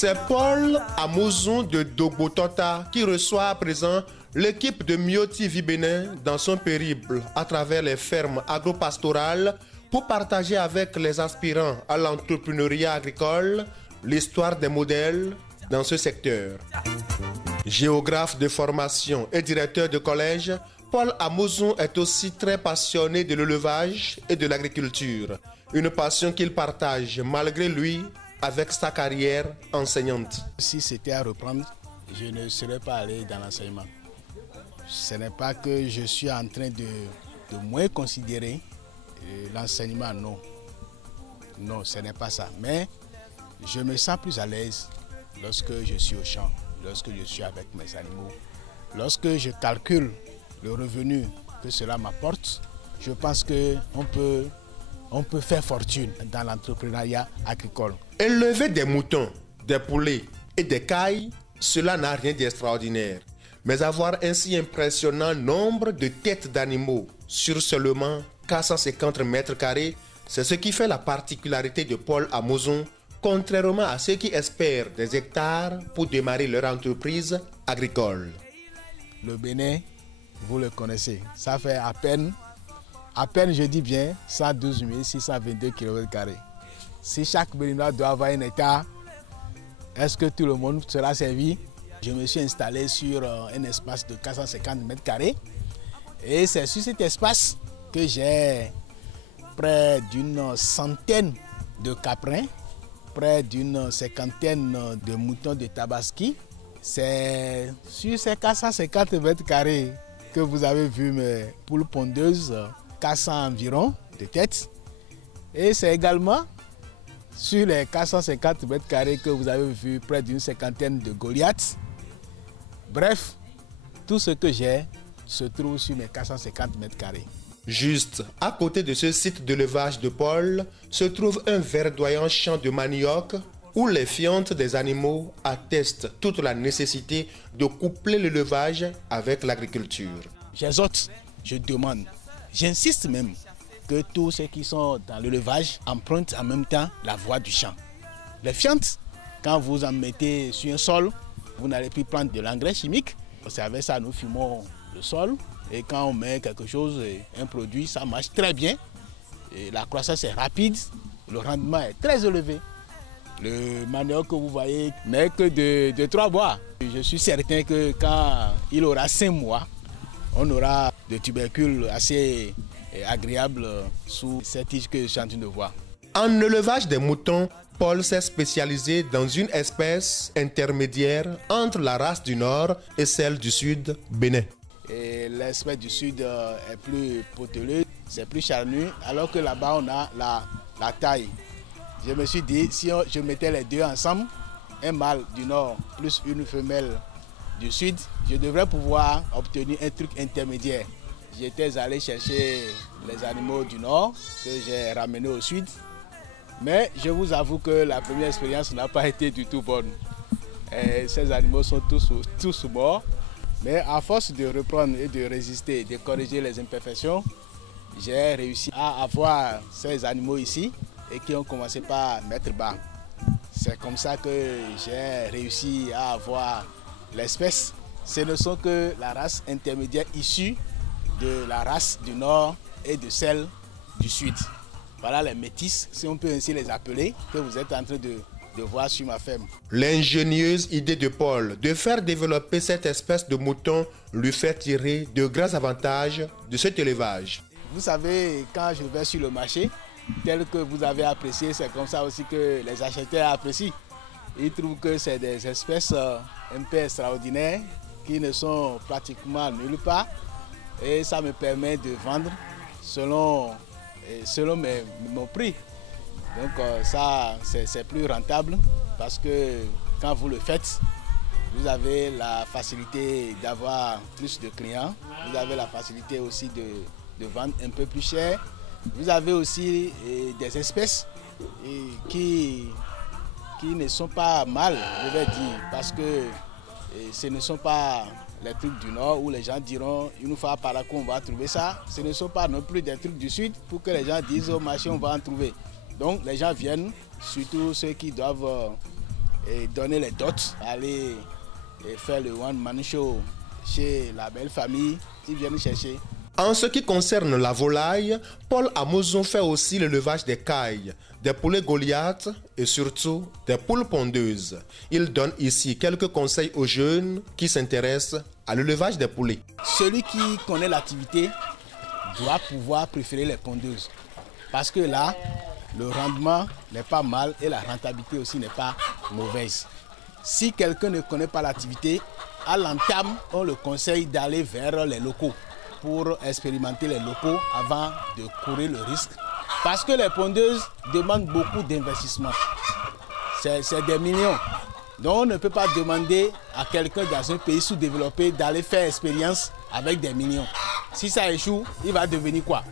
C'est Paul Amouzou de Dogbotota qui reçoit à présent l'équipe de Mio TV Bénin dans son périple à travers les fermes agropastorales pour partager avec les aspirants à l'entrepreneuriat agricole l'histoire des modèles dans ce secteur. Géographe de formation et directeur de collège, Paul Amouzou est aussi très passionné de l'élevage et de l'agriculture, une passion qu'il partage malgré lui avec sa carrière enseignante. Si c'était à reprendre, je ne serais pas allé dans l'enseignement. Ce n'est pas que je suis en train de moins considérer l'enseignement, non. Non, ce n'est pas ça. Mais je me sens plus à l'aise lorsque je suis au champ, lorsque je suis avec mes animaux. Lorsque je calcule le revenu que cela m'apporte, je pense qu'on peut faire fortune dans l'entrepreneuriat agricole. Élever des moutons, des poulets et des cailles, cela n'a rien d'extraordinaire. Mais avoir ainsi impressionnant nombre de têtes d'animaux sur seulement 450 mètres carrés, c'est ce qui fait la particularité de Paul Amouzou, contrairement à ceux qui espèrent des hectares pour démarrer leur entreprise agricole. Le Bénin, vous le connaissez, ça fait à peine je dis bien 112 622 km². Si chaque Béninois doit avoir un hectare, est-ce que tout le monde sera servi? Je me suis installé sur un espace de 450 mètres carrés et c'est sur cet espace que j'ai près d'une centaine de caprins, près d'une cinquantaine de moutons de tabaski. C'est sur ces 450 mètres carrés que vous avez vu mes poules pondeuses, 400 environ de têtes. Et c'est également sur les 450 mètres carrés que vous avez vu près d'une cinquantaine de Goliaths. Bref, tout ce que j'ai se trouve sur mes 450 mètres carrés. Juste à côté de ce site d'élevage de Paul se trouve un verdoyant champ de manioc où les fientes des animaux attestent toute la nécessité de coupler l'élevage avec l'agriculture. J'exhorte, je demande, j'insiste même que tous ceux qui sont dans l'élevage empruntent en même temps la voie du champ. Les fientes, quand vous en mettez sur un sol, vous n'allez plus prendre de l'engrais chimique. C'est avec ça nous fumons le sol et quand on met quelque chose, un produit, ça marche très bien. Et la croissance est rapide, le rendement est très élevé. Le manioc que vous voyez n'est que de 3 mois. Je suis certain que quand il aura 5 mois, on aura des tubercules assez agréables sous cette tige que je suis en train de voir. En élevage des moutons, Paul s'est spécialisé dans une espèce intermédiaire entre la race du Nord et celle du Sud Bénin. L'espèce du Sud est plus poteleuse, c'est plus charnu, alors que là-bas on a la taille. Je me suis dit, si je mettais les deux ensemble, un mâle du Nord plus une femelle du Sud, je devrais pouvoir obtenir un truc intermédiaire. J'étais allé chercher les animaux du Nord que j'ai ramenés au Sud. Mais je vous avoue que la première expérience n'a pas été du tout bonne. Ces animaux sont tous morts. Mais à force de reprendre et de résister, de corriger les imperfections, j'ai réussi à avoir ces animaux ici et qui ont commencé par mettre bas. C'est comme ça que j'ai réussi à avoir l'espèce. Ce ne sont que la race intermédiaire issue de la race du Nord et de celle du Sud. Voilà les métis, si on peut ainsi les appeler, que vous êtes en train de voir sur ma ferme. L'ingénieuse idée de Paul de faire développer cette espèce de mouton lui fait tirer de grands avantages de cet élevage. Vous savez, quand je vais sur le marché, tel que vous avez apprécié, c'est comme ça aussi que les acheteurs apprécient. Ils trouvent que c'est des espèces un peu extraordinaires qui ne sont pratiquement nulle part et ça me permet de vendre selon mon prix. Donc ça, c'est plus rentable parce que quand vous le faites, vous avez la facilité d'avoir plus de clients. Vous avez la facilité aussi de vendre un peu plus cher. Vous avez aussi des espèces qui ne sont pas mal, je vais dire, parce que ce ne sont pas les trucs du Nord où les gens diront une fois par là qu'on va trouver ça. Ce ne sont pas non plus des trucs du Sud pour que les gens disent au marché on va en trouver. Donc les gens viennent, surtout ceux qui doivent donner les dots, aller faire le one-man show chez la belle famille qui viennent chercher. En ce qui concerne la volaille, Paul Amouzon fait aussi l'élevage des cailles, des poulets Goliath et surtout des poules pondeuses. Il donne ici quelques conseils aux jeunes qui s'intéressent à l'élevage des poulets. Celui qui connaît l'activité doit pouvoir préférer les pondeuses. Parce que là, le rendement n'est pas mal et la rentabilité aussi n'est pas mauvaise. Si quelqu'un ne connaît pas l'activité, à l'entame, on le conseille d'aller vers les locaux pour expérimenter les locaux avant de courir le risque. Parce que les pondeuses demandent beaucoup d'investissement. C'est des millions. Donc on ne peut pas demander à quelqu'un dans un pays sous-développé d'aller faire expérience avec des millions. Si ça échoue, il va devenir quoi?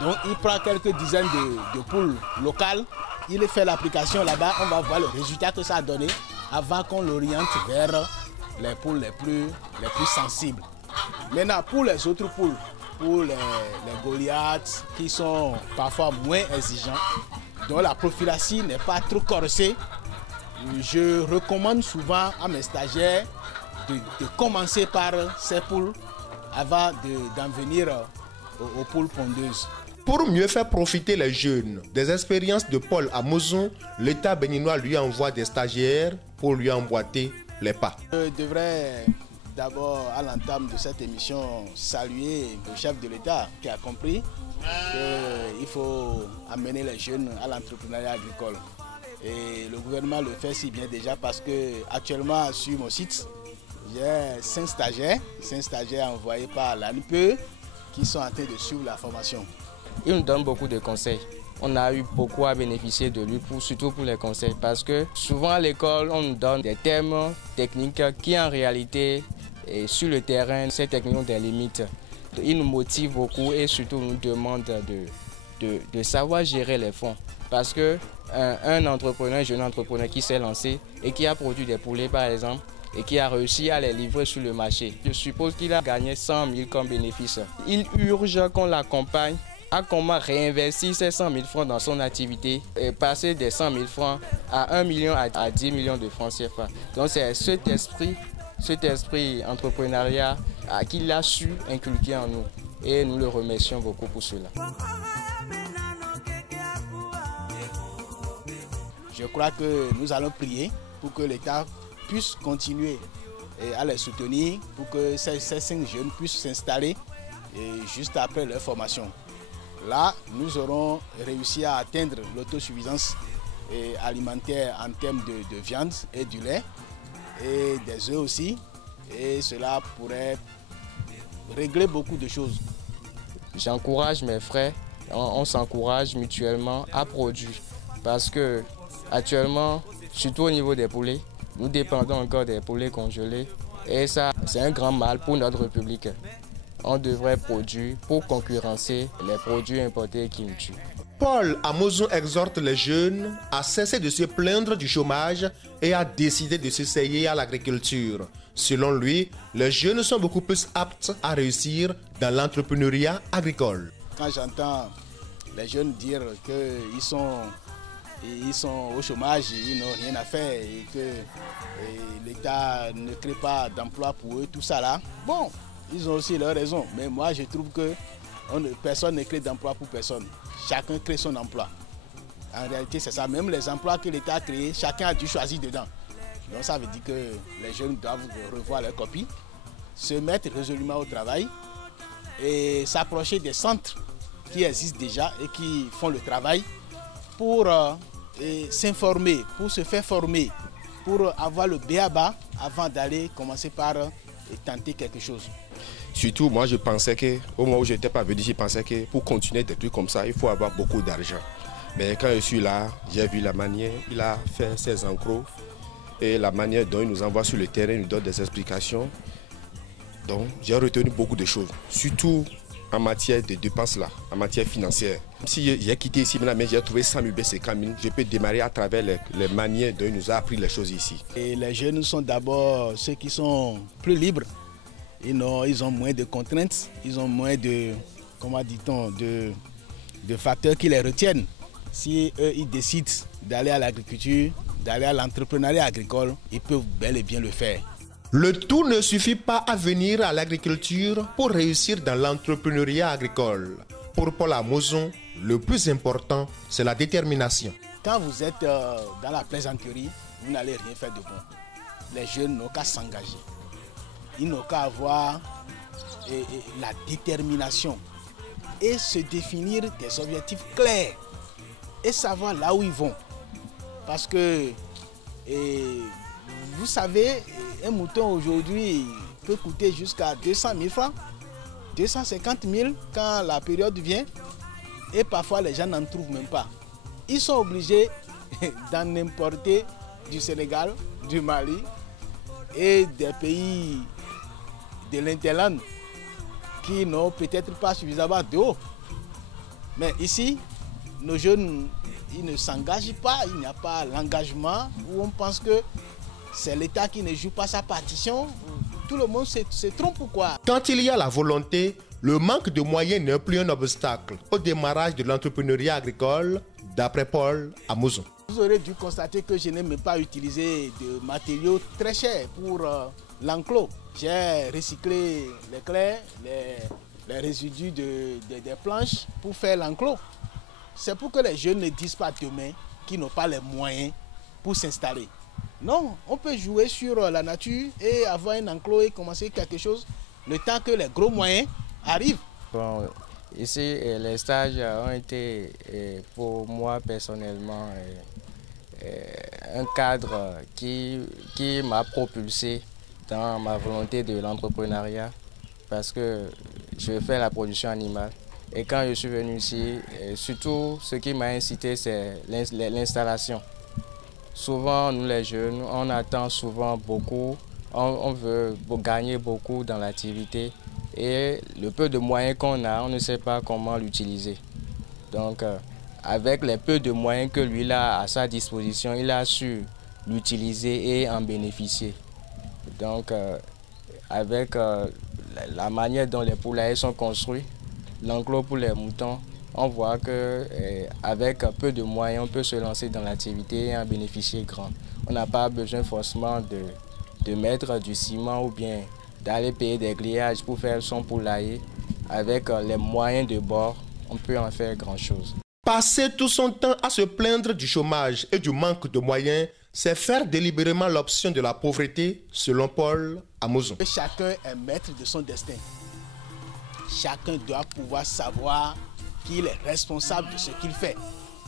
Donc il prend quelques dizaines de poules locales, il fait l'application là-bas, on va voir le résultat que ça a donné avant qu'on l'oriente vers les poules les plus sensibles. Maintenant, pour les autres poules, pour les Goliaths qui sont parfois moins exigeants, dont la prophylaxie n'est pas trop corsée, je recommande souvent à mes stagiaires de commencer par ces poules avant d'en venir aux poules pondeuses. Pour mieux faire profiter les jeunes des expériences de Paul Amouzon, l'État béninois lui envoie des stagiaires pour lui emboîter les pas. Je devrais d'abord, à l'entame de cette émission, saluer le chef de l'État qui a compris qu'il faut amener les jeunes à l'entrepreneuriat agricole. Et le gouvernement le fait si bien déjà parce que actuellement sur mon site, j'ai 5 stagiaires envoyés par l'ANPE qui sont en train de suivre la formation. Il nous donne beaucoup de conseils. On a eu beaucoup à bénéficier de lui, surtout pour les conseils, parce que souvent à l'école, on nous donne des termes techniques qui en réalité, sur le terrain, ces techniques ont des limites. Il nous motive beaucoup et surtout nous demande de savoir gérer les fonds. Parce qu'un entrepreneur, un jeune entrepreneur qui s'est lancé et qui a produit des poulets par exemple, et qui a réussi à les livrer sur le marché, je suppose qu'il a gagné 100 000 comme bénéfice. Il urge qu'on l'accompagne à comment réinvestir ces 100 000 francs dans son activité et passer des 100 000 francs à 1 million à 10 millions de francs CFA. Donc c'est cet esprit entrepreneuriat qu'il a su inculquer en nous et nous le remercions beaucoup pour cela. Je crois que nous allons prier pour que l'État puisse continuer à les soutenir pour que ces 5 jeunes puissent s'installer juste après leur formation. Là, nous aurons réussi à atteindre l'autosuffisance alimentaire en termes de viande et du lait et des œufs aussi. Et cela pourrait régler beaucoup de choses. J'encourage mes frères, on s'encourage mutuellement à produire parce que actuellement, surtout au niveau des poulets, nous dépendons encore des poulets congelés et ça, c'est un grand mal pour notre République. On devrait produire pour concurrencer les produits importés qui nous tuent. Paul Amouzon exhorte les jeunes à cesser de se plaindre du chômage et à décider de s'essayer à l'agriculture. Selon lui, les jeunes sont beaucoup plus aptes à réussir dans l'entrepreneuriat agricole. Quand j'entends les jeunes dire qu'ils sont au chômage, ils n'ont rien à faire et que l'État ne crée pas d'emploi pour eux, tout ça là, bon, ils ont aussi leurs raisons. Mais moi, je trouve que personne ne crée d'emploi pour personne. Chacun crée son emploi. En réalité, c'est ça. Même les emplois que l'État a créés, chacun a dû choisir dedans. Donc ça veut dire que les jeunes doivent revoir leur copie, se mettre résolument au travail et s'approcher des centres qui existent déjà et qui font le travail pour s'informer, pour se faire former, pour avoir le b.a.-ba avant d'aller commencer par tenter quelque chose. Surtout, moi, je pensais qu'au moment où je n'étais pas venu, je pensais que pour continuer des trucs comme ça, il faut avoir beaucoup d'argent. Mais quand je suis là, j'ai vu la manière, il a fait ses encros et la manière dont il nous envoie sur le terrain, il nous donne des explications. Donc, j'ai retenu beaucoup de choses, surtout en matière de dépenses là, en matière financière. Si j'ai quitté ici maintenant, mais j'ai trouvé 100 000 BCK, je peux démarrer à travers les manières dont il nous a appris les choses ici. Et les jeunes sont d'abord ceux qui sont plus libres. Ils ont moins de contraintes, ils ont moins de, comment dit-on, de facteurs qui les retiennent. Si eux, ils décident d'aller à l'agriculture, d'aller à l'entrepreneuriat agricole, ils peuvent bel et bien le faire. Le tout ne suffit pas à venir à l'agriculture pour réussir dans l'entrepreneuriat agricole. Pour Paul Amouzon, le plus important, c'est la détermination. Quand vous êtes dans la plaisanterie, vous n'allez rien faire de bon. Les jeunes n'ont qu'à s'engager. Ils n'ont qu'à avoir la détermination et se définir des objectifs clairs et savoir là où ils vont. Parce que, vous savez, un mouton aujourd'hui peut coûter jusqu'à 200 000 francs, 250 000 quand la période vient, et parfois les gens n'en trouvent même pas. Ils sont obligés d'en importer du Sénégal, du Mali et des pays de l'Interland qui n'ont peut-être pas suffisamment d'eau. Mais ici, nos jeunes, ils ne s'engagent pas, il n'y a pas l'engagement où on pense que c'est l'État qui ne joue pas sa partition. Tout le monde se trompe ou quoi? Quand il y a la volonté, le manque de moyens n'est plus un obstacle au démarrage de l'entrepreneuriat agricole, d'après Paul Amouzon. Vous aurez dû constater que je n'ai même pas utilisé de matériaux très chers pour l'enclos. J'ai recyclé les clés, les résidus des planches pour faire l'enclos. C'est pour que les jeunes ne disent pas demain qu'ils n'ont pas les moyens pour s'installer. Non, on peut jouer sur la nature et avoir un enclos et commencer quelque chose le temps que les gros moyens arrivent. Bon, ici, les stages ont été, pour moi personnellement, un cadre qui m'a propulsé dans ma volonté de l'entrepreneuriat parce que je fais la production animale. Et quand je suis venu ici, surtout ce qui m'a incité, c'est l'installation. Souvent, nous les jeunes, on attend souvent beaucoup, on veut gagner beaucoup dans l'activité et le peu de moyens qu'on a, on ne sait pas comment l'utiliser. Donc, avec les peu de moyens que lui a à sa disposition, il a su l'utiliser et en bénéficier. Donc, avec la manière dont les poulaillers sont construits, l'enclos pour les moutons, on voit qu'avec peu de moyens, on peut se lancer dans l'activité et en bénéficier grand. On n'a pas besoin forcément de mettre du ciment ou bien d'aller payer des grillages pour faire son poulailler. Avec les moyens de bord, on peut en faire grand-chose. Passer tout son temps à se plaindre du chômage et du manque de moyens, c'est faire délibérément l'option de la pauvreté, selon Paul Amouzon. Chacun est maître de son destin. Chacun doit pouvoir savoir qu'il est responsable de ce qu'il fait.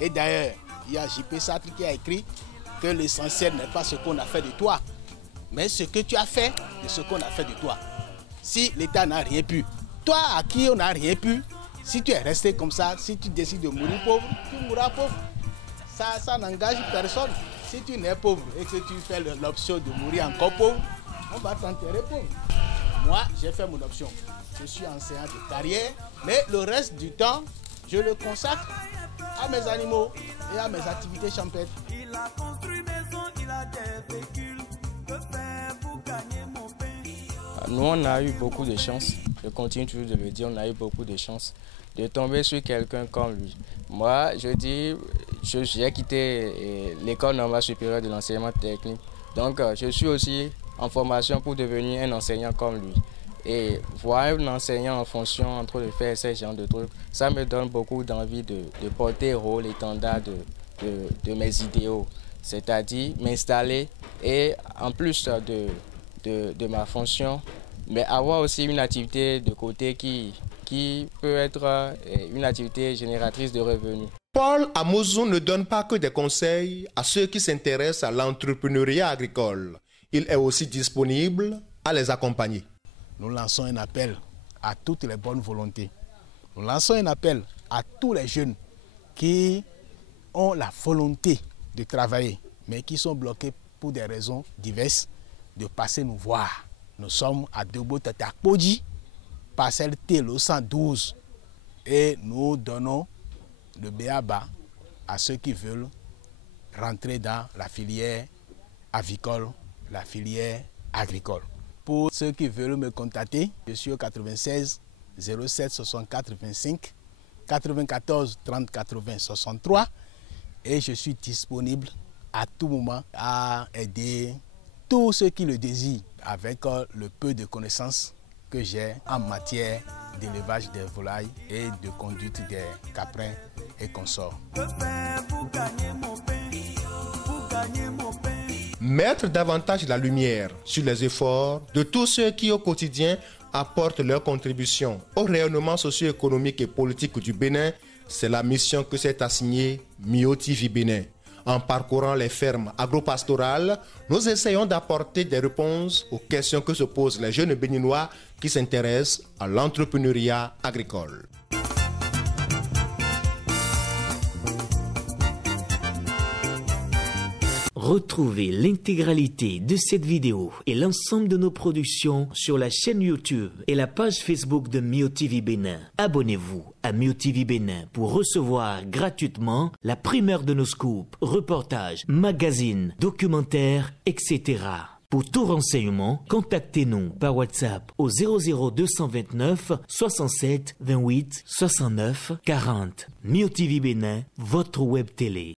Et d'ailleurs, il y a J.P. Sartre qui a écrit que l'essentiel n'est pas ce qu'on a fait de toi, mais ce que tu as fait de ce qu'on a fait de toi. Si l'État n'a rien pu, toi à qui on n'a rien pu, si tu es resté comme ça, si tu décides de mourir pauvre, tu mourras pauvre. Ça n'engage personne. Si tu n'es pauvre et que tu fais l'option de mourir encore pauvre, on va t'enterrer pauvre. Moi, j'ai fait mon option. Je suis enseignant de carrière, mais le reste du temps, je le consacre à mes animaux et à mes activités champêtres. Il a construit maison, il a des véhicules. Que faire pour gagner mon pain? Nous, on a eu beaucoup de chance. Je continue toujours de le dire, on a eu beaucoup de chance de tomber sur quelqu'un comme lui. Moi, je dis, j'ai quitté l'école normale supérieure de l'enseignement technique. Donc, je suis aussi en formation pour devenir un enseignant comme lui. Et voir un enseignant en fonction en train de faire ce genre de trucs, ça me donne beaucoup d'envie de porter haut l'étendard de mes idéaux. C'est-à-dire m'installer et en plus de ma fonction, mais avoir aussi une activité de côté qui peut être une activité génératrice de revenus. Paul Amouzon ne donne pas que des conseils à ceux qui s'intéressent à l'entrepreneuriat agricole. Il est aussi disponible à les accompagner. Nous lançons un appel à toutes les bonnes volontés. Nous lançons un appel à tous les jeunes qui ont la volonté de travailler, mais qui sont bloqués pour des raisons diverses, de passer nous voir. Nous sommes à Debotatakpodji, parcelle Télo 112, et nous donnons le béaba à ceux qui veulent rentrer dans la filière avicole, la filière agricole. Pour ceux qui veulent me contacter, je suis au 96 07 64 25 94 30 80 63 et je suis disponible à tout moment à aider tous ceux qui le désirent avec le peu de connaissances que j'ai en matière d'élevage des volailles et de conduite des caprins et consorts. Que faire pour gagner mon pain? Pour gagner mon pain. Mettre davantage la lumière sur les efforts de tous ceux qui au quotidien apportent leur contribution au rayonnement socio-économique et politique du Bénin, c'est la mission que s'est assignée Mio TV Bénin. En parcourant les fermes agropastorales, nous essayons d'apporter des réponses aux questions que se posent les jeunes béninois qui s'intéressent à l'entrepreneuriat agricole. Retrouvez l'intégralité de cette vidéo et l'ensemble de nos productions sur la chaîne YouTube et la page Facebook de Mio TV Bénin. Abonnez-vous à Mio TV Bénin pour recevoir gratuitement la primeur de nos scoops, reportages, magazines, documentaires, etc. Pour tout renseignement, contactez-nous par WhatsApp au 00229 67 28 69 40. Mio TV Bénin, votre web télé.